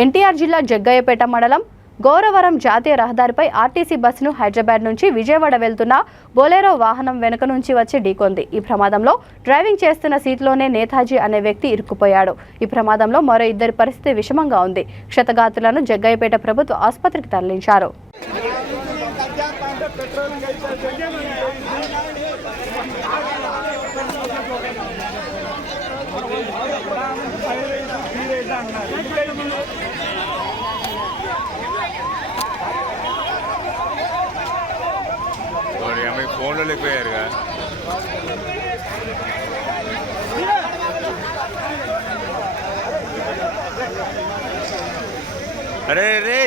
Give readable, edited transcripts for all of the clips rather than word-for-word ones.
ఎన్టీఆర్ జిల్లా జగ్గయ్యపేట మండలం గౌరవరం జాతీయ రహదారిపై ఆర్టీసీ బస్సును హైదరాబాద్ నుంచి విజయవాడ వెళ్తున్న బొలెరో వాహనం వెనుక నుంచి వచ్చి ఢీకొంది. ఈ ప్రమాదంలో డ్రైవింగ్ చేస్తున్న సీట్లోనే నేతాజీ అనే వ్యక్తి ఇరుక్కుపోయాడు. ఈ ప్రమాదంలో మరో ఇద్దరి పరిస్థితి విషమంగా ఉంది. క్షతగాతులను జగ్గయ్యపేట ప్రభుత్వ ఆసుపత్రికి తరలించారు. फोन लो लेके यार अरे रे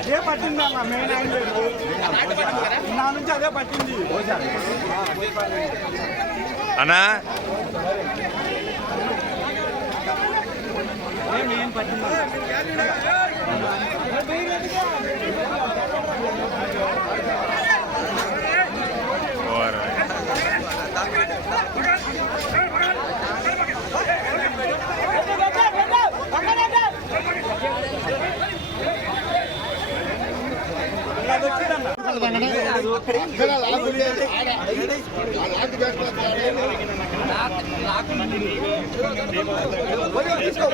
అదే పట్టింది అన్న మెయిన్ ఆయన నా నుంచి అదే పట్టింది అన్నా మెయిన్ పట్టింది తీసుకో